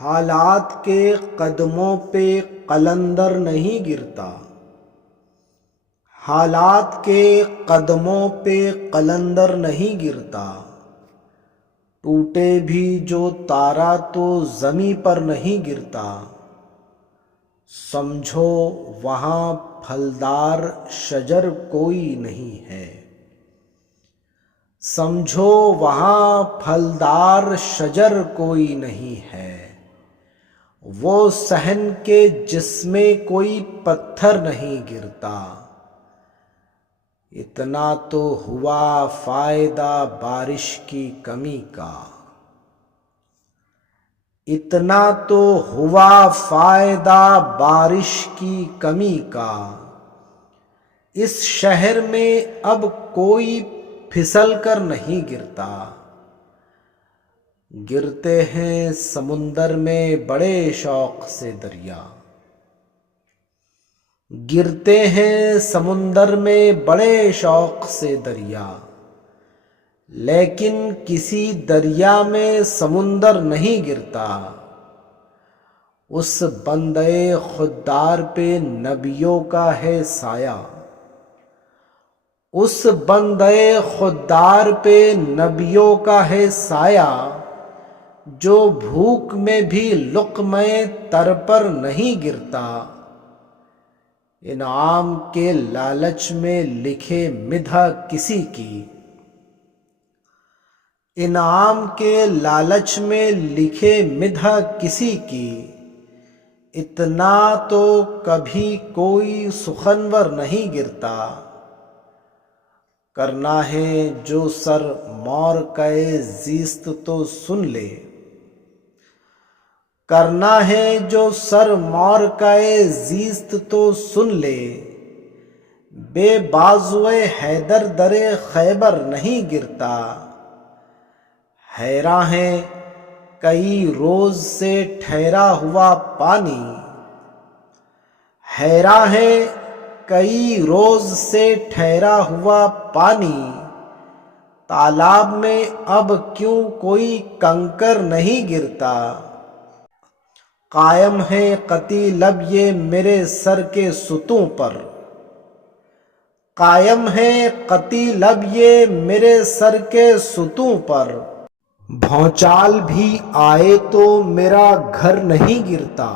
حالات کے قدموں پہ قلندر نہیں گرتا، حالات کے قدموں پہ قلندر نہیں گرتا، ٹوٹے بھی جو تارا تو زمیں پر نہیں گرتا، سمجھو وہاں پھلدار شجر کوئی نہیں ہے، سمجھو وہاں پھلدار شجر کوئی نہیں ہے، وہ صحن کے جس میں کوئی پتھر نہیں گرتا، اتنا تو ہوا فائدہ بارش کی کمی کا، اتنا تو ہوا فائدہ بارش کی کمی کا، اس شہر میں اب کوئی پھسل کر نہیں گرتا، گرتے ہیں سمندر میں بڑے شوق سے دریا، گرتے ہیں سمندر میں بڑے شوق سے دریا، لیکن کسی دریا میں سمندر نہیں گرتا، اس بندے خوددار پہ نبیوں کا ہے سایہ، اس بندے خوددار پہ نبیوں کا ہے سایہ، جو بھوک میں بھی لقمے تر پر نہیں گرتا، انعام کے لالچ میں لکھے مدح کسی کی، انعام کے لالچ میں لکھے مدح کسی کی، اتنا تو کبھی کوئی سخنور نہیں گرتا، کرنا ہے جو سر مور کئے زیست تو سن لے، کرنا ہے جو سر مور کئے زیست تو سن لے، بے بازوئے حیدر در خیبر نہیں گرتا، حیراں ہے کئی روز سے ٹھہرا ہوا پانی، حیراں ہے کئی روز سے ٹھہرا ہوا پانی، تالاب میں اب کیوں کوئی کنکر نہیں گرتا، قائم ہے قطع لب یہ میرے سر کے ستوں پر، قائم ہے قطع لب یہ میرے سر کے ستوں پر، بھونچال بھی آئے تو میرا گھر نہیں گرتا،